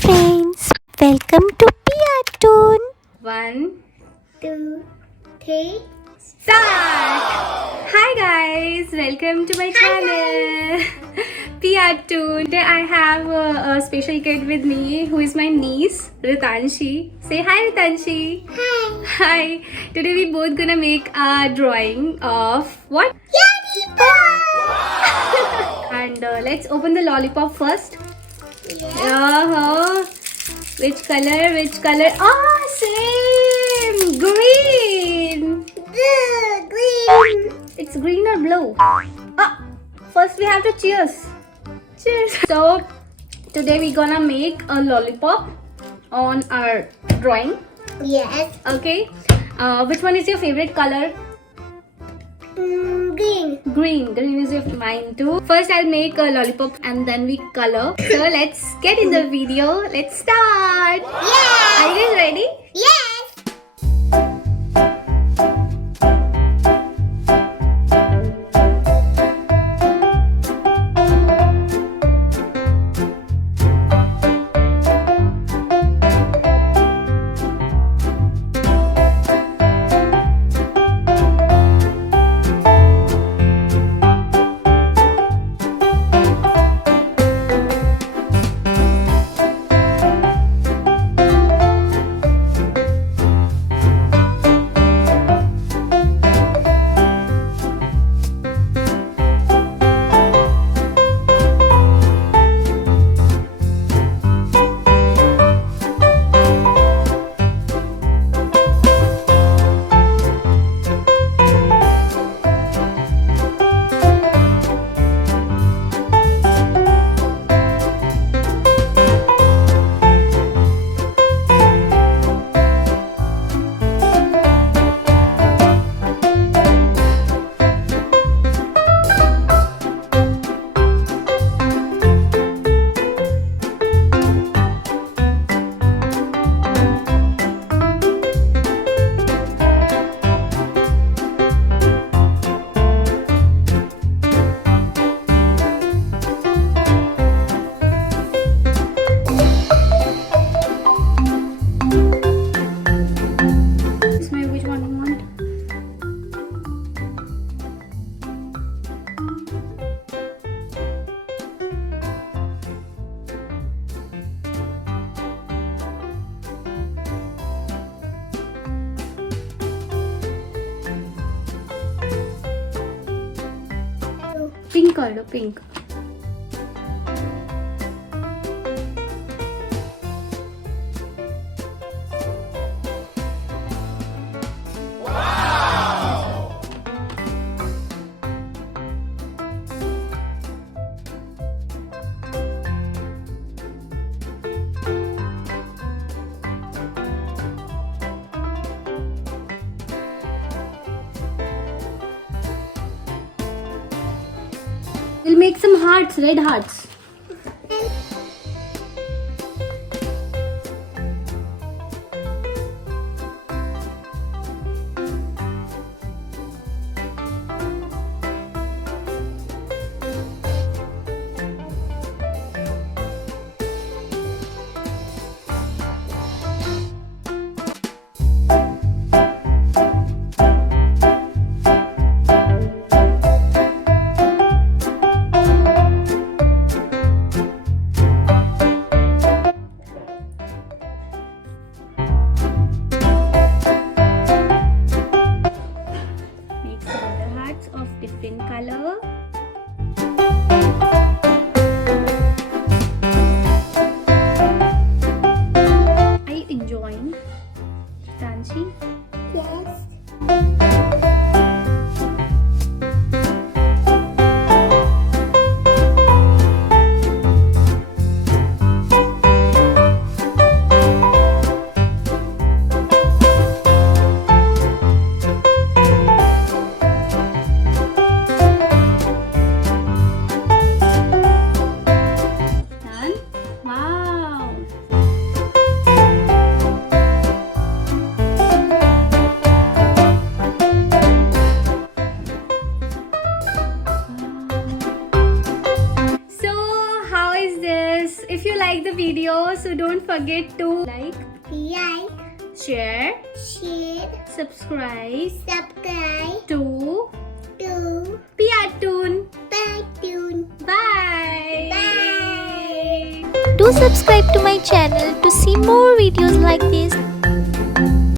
friends, welcome to Parttoon. One, 2, 3. start! Hi guys, welcome to my channel. Parttoon. Today I have a special kid with me who is my niece, Ritanshi. Say hi, Ritanshi. Hi. Hi. Today we both gonna make a drawing of what? And let's open the lollipop first. Uh-huh. Which color? Which color? Ah, same! Green! Green. It's green or blue? Ah, first we have to cheers. Cheers! So, today we gonna make a lollipop on our drawing. Yes. Okay? Which one is your favorite color? Green. Green. Green is your mine too. First I'll make a lollipop and then we color. So let's get in the video. Let's start. Yes. Are you guys ready? Yes. Which one you want? Pink color, pink. We'll make some hearts, red hearts. video. So don't forget to like, share, subscribe to Parttoon. Bye. Bye. Do subscribe to my channel to see more videos like this.